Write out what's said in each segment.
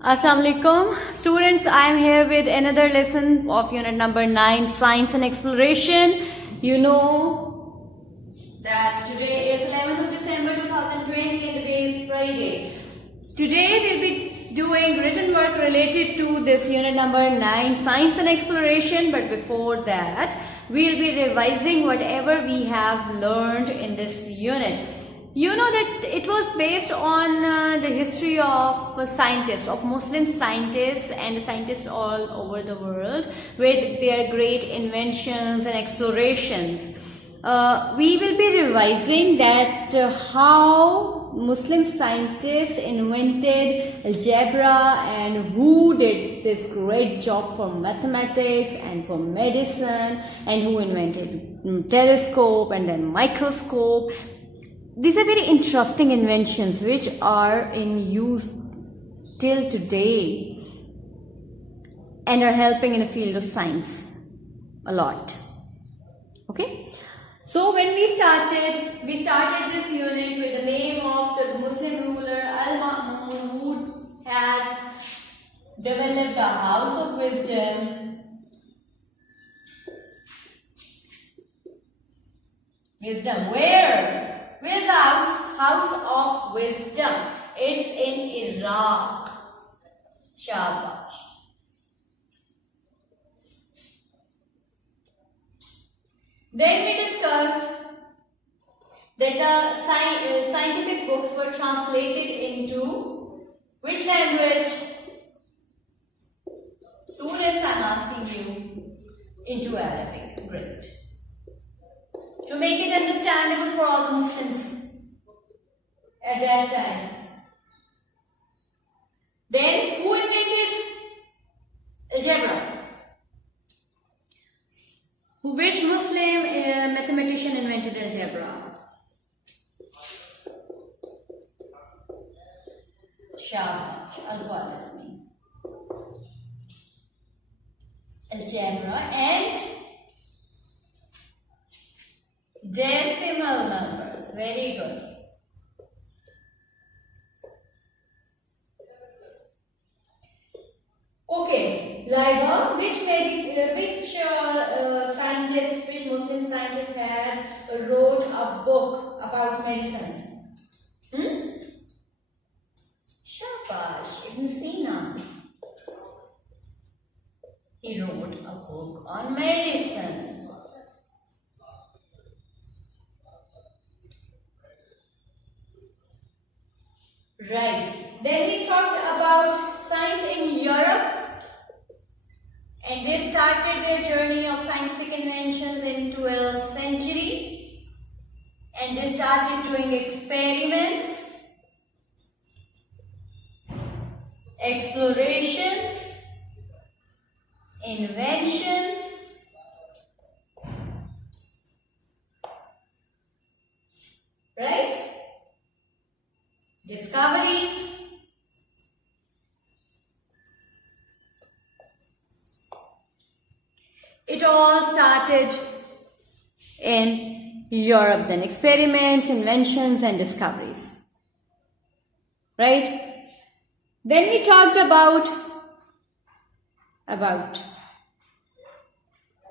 Assalamualaikum students, I am here with another lesson of unit number 9, Science and Exploration. You know that today is 11th of December 2020 and the day is Friday. Today we'll be doing written work related to this unit number 9, Science and Exploration, but before that we'll be revising whatever we have learned in this unit. You know that it was based on the history of scientists, of Muslim scientists and scientists all over the world with their great inventions and explorations. We will be revising that how Muslim scientists invented algebra and who did this great job for mathematics and for medicine, and who invented telescope and then microscope. These are very interesting inventions which are in use till today and are helping in the field of science a lot. Okay, so when we started this unit with the name of the Muslim ruler Al-Ma'mun, who had developed a house of wisdom. Wisdom where? Where's the house of wisdom? It's in Iraq. Shabash. Then we discussed that the scientific books were translated into which language? Students, I'm asking you, into Arabic. Great. To make it understandable for all Muslims at that time. Then, who invented algebra? Which Muslim mathematician invented algebra? Shabash, Al-Khwarizmi. Algebra and decimal numbers. Very good. Okay, Laiba, which Muslim scientist had wrote a book about medicine? Shabash, Ibn Sina. He wrote a book on medicine. Right. Then we talked about science in Europe, and they started their journey of scientific inventions in 12th century, and they started doing experiments, explorations, inventions, right? Discoveries. It all started in Europe then. Experiments, inventions and discoveries. Right? Then we talked about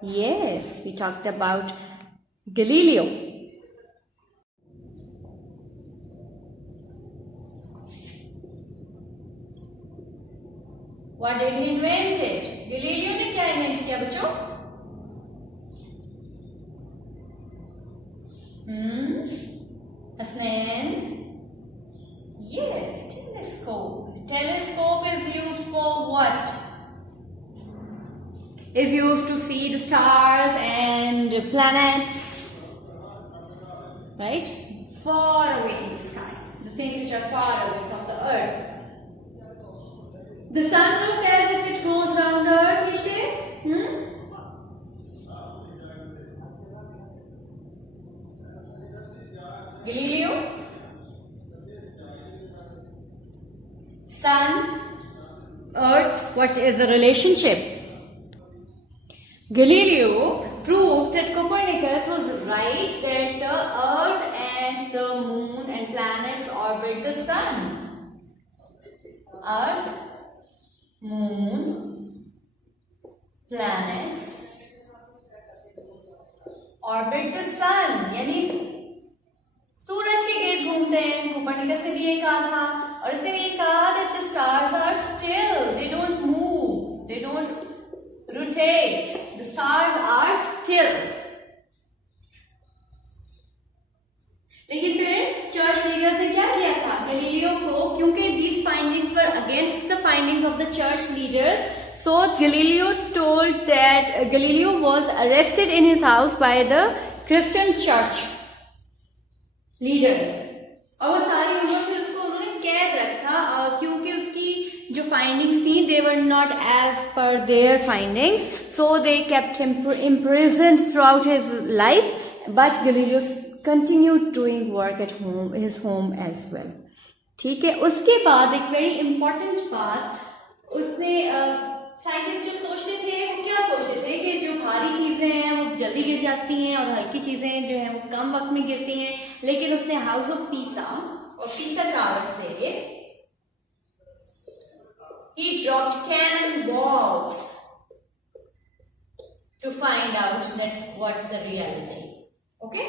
we talked about Galileo. What did he invent it? Galileo ने क्या invent किया बच्चों? Hasnain? Yes, telescope. Telescope is used for what? Is used to see the stars and planets, right? Far away in the sky. The things which are far away from the earth. The sun looks as if it goes round the earth each day. Galileo? Sun, earth, what is the relationship? Galileo proved that Copernicus was right that the earth and the moon and planets orbit the sun. Earth moon, planets orbit the sun, यानी सूरज के गिर्द घूमते हैं. Copernicus ने भी ये कहा था, और इसने भी ये कहा that the stars are still, they don't move, they don't rotate, the stars are still. लेकिन फिर चर्च लीडर्स ने क्या किया था, गैलीलियो को, क्योंकि these findings were against the findings of the church leaders, so Galileo told that Galileo was arrested in his house by the Christian church leaders. और वो सारी उम्र फिर उसको उन्होंने कैद रखा, और क्योंकि उसकी जो फाइंडिंग्स थी they were not as per their findings, so they kept him imprisoned throughout his life, but Galileo continued doing work at home, his home as well. ठीक है. उसके बाद एक वेरी इंपॉर्टेंट बात, उसने साइंटिस्ट जो सोचते थे वो क्या सोचते थे कि जो भारी चीजें हैं वो जल्दी गिर जाती हैं और हल्की चीजें जो हैं वो कम वक्त में गिरती हैं. लेकिन उसने हाउस ऑफ पीसा और पीसा टावर से he dropped cannonballs to find out that what's the reality. Okay?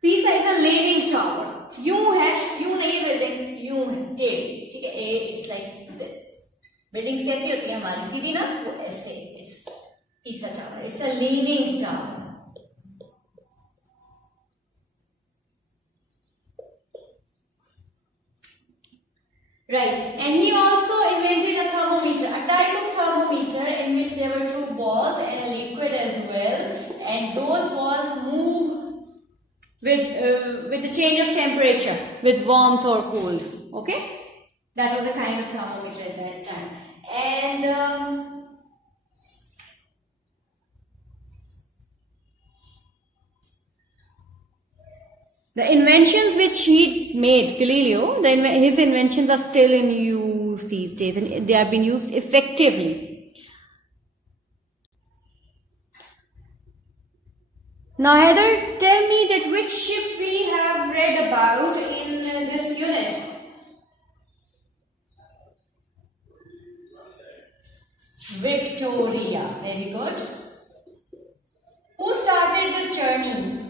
Pisa is a leaning tower. यूं है, यूं नहीं बिल्डिंग, यूं है टेढ़ी. ठीक है. ए इट्स लाइक दिस. बिल्डिंग्स कैसी होती है हमारी, सीधी ना, वो ऐसे. इट्स पीसा tower, it's a leaning tower. Right, and he also invented a thermometer, a type of thermometer in which there were two balls and a liquid as well, and those balls move with the change of temperature, with warmth or cold. Okay, that was the kind of thermometer at that time. And the inventions which he made, Galileo, his inventions are still in use these days, and they are being used effectively. Now Heather, tell me that which ship we have read about in this unit. Victoria. Very good. Who started this journey?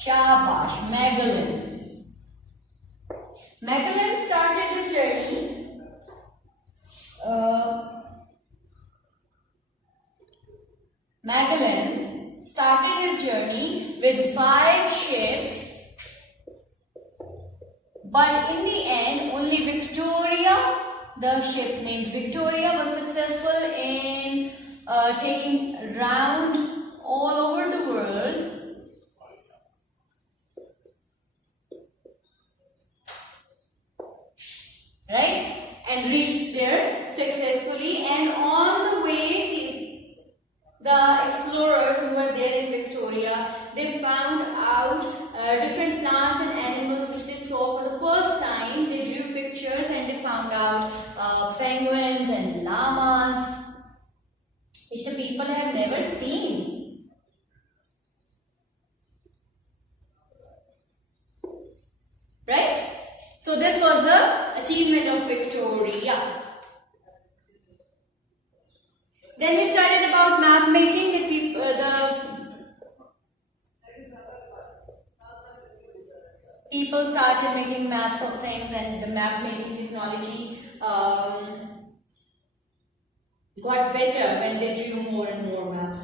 Shabash, Magellan. Magellan started this journey. Magellan started his journey with 5 ships, but in the end, only Victoria, the ship named Victoria, was successful in taking round all over the world. Right? And reached there successfully, and on the way, the explorers who were there in Victoria, they found out different plants and animals which they saw for the first time. They drew pictures and they found out penguins and llamas, which the people have never seen. Right? So this was the achievement of Victoria. Then we studied about map making. The people started making maps of things, and the map making technology got better when they drew more and more maps.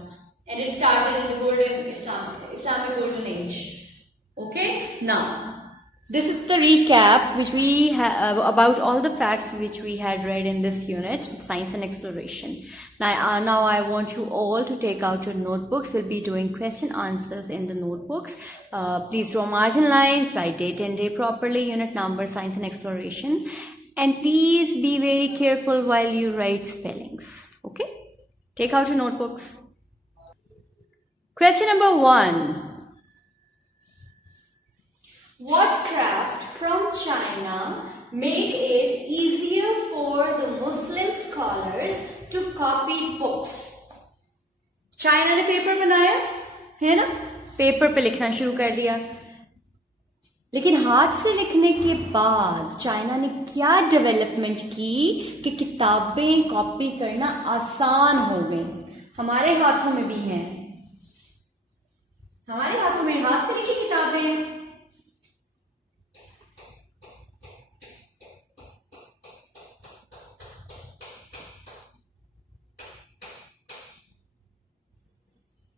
And it started in the golden Islamic golden age. Okay? Now, this is the recap which we have about all the facts which we had read in this unit, Science and Exploration. Now I want you all to take out your notebooks. We'll be doing question answers in the notebooks. Please draw margin lines, write date and day properly, unit number, Science and Exploration. And please be very careful while you write spellings. Okay? Take out your notebooks. Question number 1. What craft from China made it easier for the Muslim scholars to copy books? China ने paper बनाया है ना, paper पे लिखना शुरू कर दिया. लेकिन हाथ से लिखने के बाद चाइना ने क्या डेवलपमेंट की कि किताबें कॉपी करना आसान हो गई। हमारे हाथों में भी हैं, हमारे हाथों में हाथ से लिखी किताबें।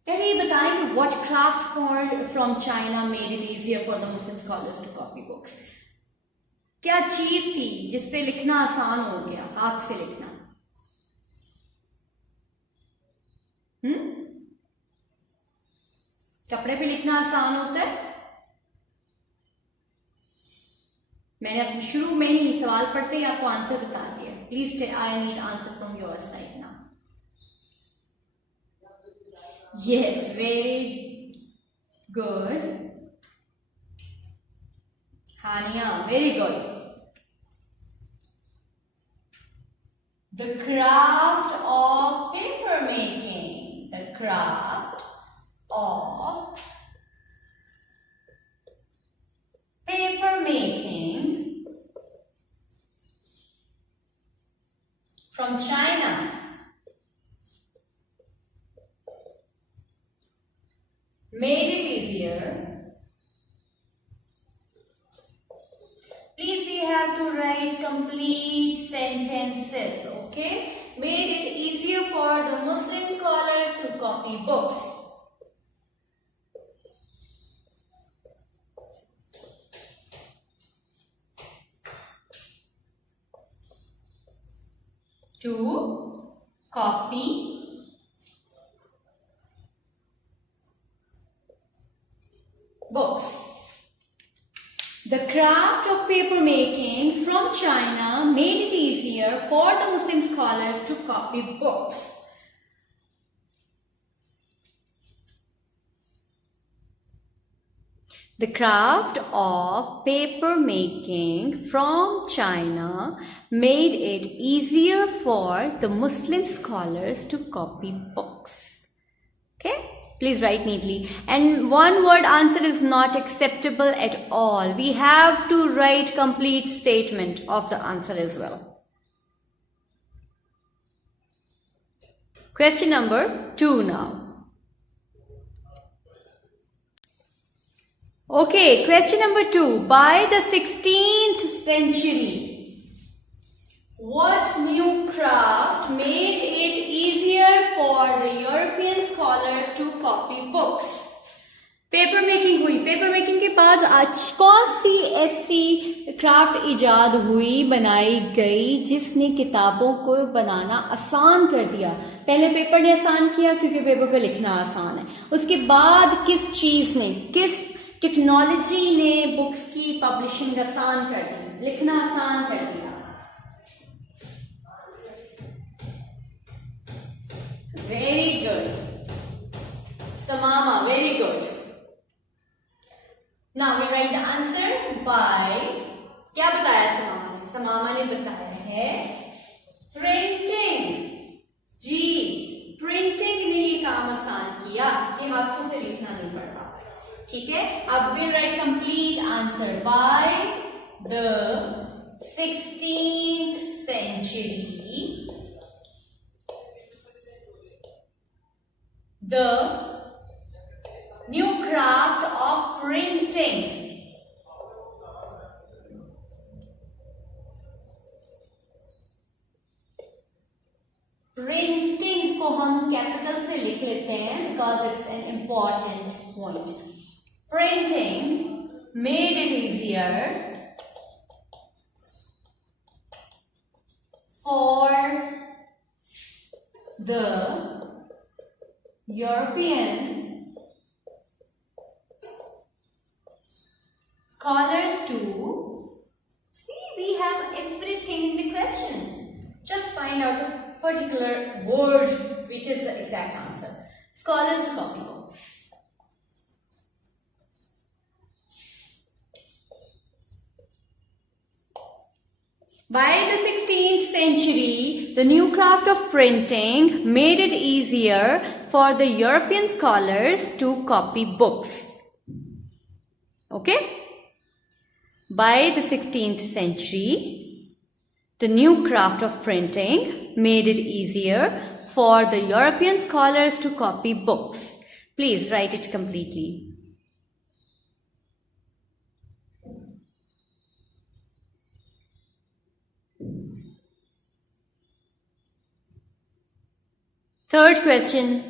पहले ये बताएं कि what craft from China made it easier for the Muslim scholars to copy books। क्या चीज थी जिसपे लिखना आसान हो गया, हाथ से लिखना? कपड़े पे लिखना आसान होता है? मैंने अपने शुरू में ही सवाल पढ़ते ही आपको आंसर बता दिया। Please I need answer from your side now. Yes, very good. Hania, very good. The craft of paper making. The craft of paper making from China made it easier. Please, we have to write complete sentences, okay? Made it easier for the Muslim scholars to copy books. To copy books. The craft of paper making from China made it easier for the Muslim scholars to copy books. The craft of paper making from China made it easier for the Muslim scholars to copy books. Okay? Please write neatly. And one word answer is not acceptable at all. We have to write complete statement of the answer as well. Question number 2 now. Okay, question number 2. By the 16th century, what new craft made it easier for the European scholars to copy books? Paper making हुई। Paper making के बाद आज कौन सी ऐसी craft इजाद हुई, बनाई गई, जिसने किताबों को बनाना आसान कर दिया? पहले पेपर ने आसान किया क्योंकि पेपर पे लिखना आसान है। उसके बाद किस चीज ने, किस टेक्नोलॉजी ने बुक्स की पब्लिशिंग आसान कर दी, लिखना आसान कर दिया? Very good समामा, very good. Now we write the answer by, क्या बताया समामा ने? समामा ने बताया है प्रिंटिंग। जी, प्रिंटिंग ने ये काम आसान किया कि हाथों से लिखना नहीं पड़ता। ठीक है, अब we'll write complete answer by the 16th century. The new craft of printing printing को हम कैपिटल से लिख लेते हैं because it's an important point. Printing made it easier for the European scholars to see. We have everything in the question. Just find out a particular word which is the exact answer. Scholars to copy books. By the 16th century, the new craft of printing made it easier for the European scholars to copy books. Okay? By the 16th century, the new craft of printing made it easier for the European scholars to copy books. Please write it completely. Third question.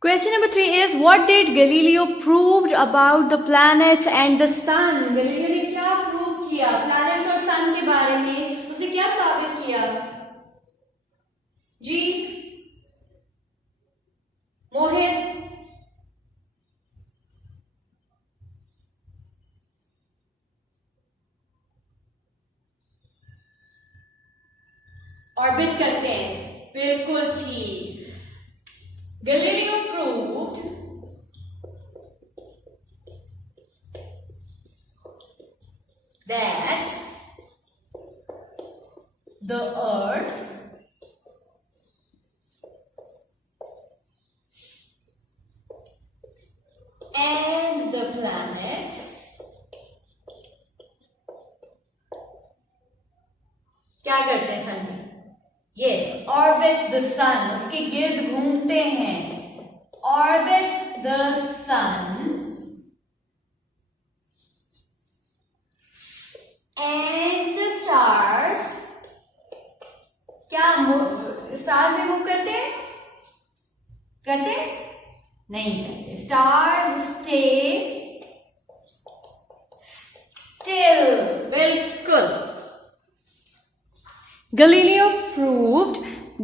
Question number 3 is, what did Galileo proved about the planets and the sun? Galileo ने क्या prove किया planets और sun के बारे में? उसने क्या साबित किया? जी मोहित, ऑर्बिट करते हैं, बिल्कुल ठीक. Galileo proved that the Earth and the planets क्या करते हैं सन के? Yes, orbit the sun. उसके गिर्द घूमते हैं. Orbit the sun and the stars. क्या stars में मूव करते हैं? करते? नहीं करते. Stars stay still. बिल्कुल. Galileo proved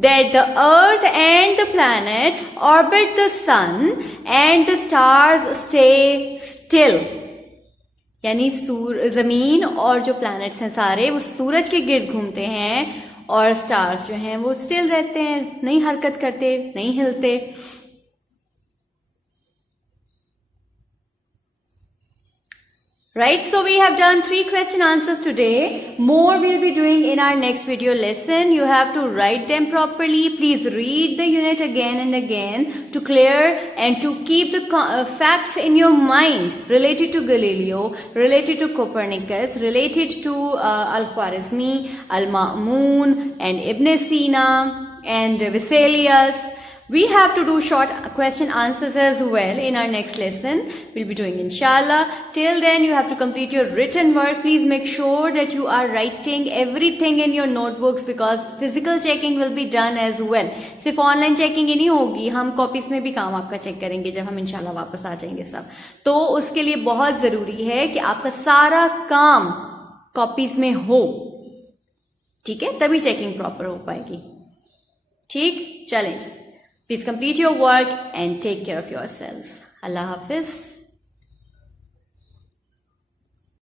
that the earth and the planets orbit the sun and the stars stay still. यानी जमीन और जो प्लैनेट्स हैं सारे वो सूरज के गिर्द घूमते हैं और स्टार्स जो हैं वो स्टिल रहते हैं, नहीं हरकत करते, नहीं हिलते. Right, so we have done 3 question answers today. More we'll be doing in our next video lesson. You have to write them properly. Please read the unit again and again to clear and to keep the facts in your mind related to Galileo, related to Copernicus, related to Al-Khwarizmi, Al-Ma'mun and Ibn Sina and Vesalius. We have to do short question answers as well in our next lesson. We'll be doing inshallah. Till then, you have to complete your written work. Please make sure that you are writing everything in your notebooks because physical checking will be done as well. सिर्फ online checking ही नहीं होगी, हम copies में भी काम आपका check करेंगे जब हम इंशाल्लाह वापस आ जाएंगे सब. तो उसके लिए बहुत जरूरी है कि आपका सारा काम कॉपीज में हो. ठीक है, तभी चेकिंग प्रॉपर हो पाएगी. ठीक, चलें. Please complete your work and take care of yourselves. Allah Hafiz.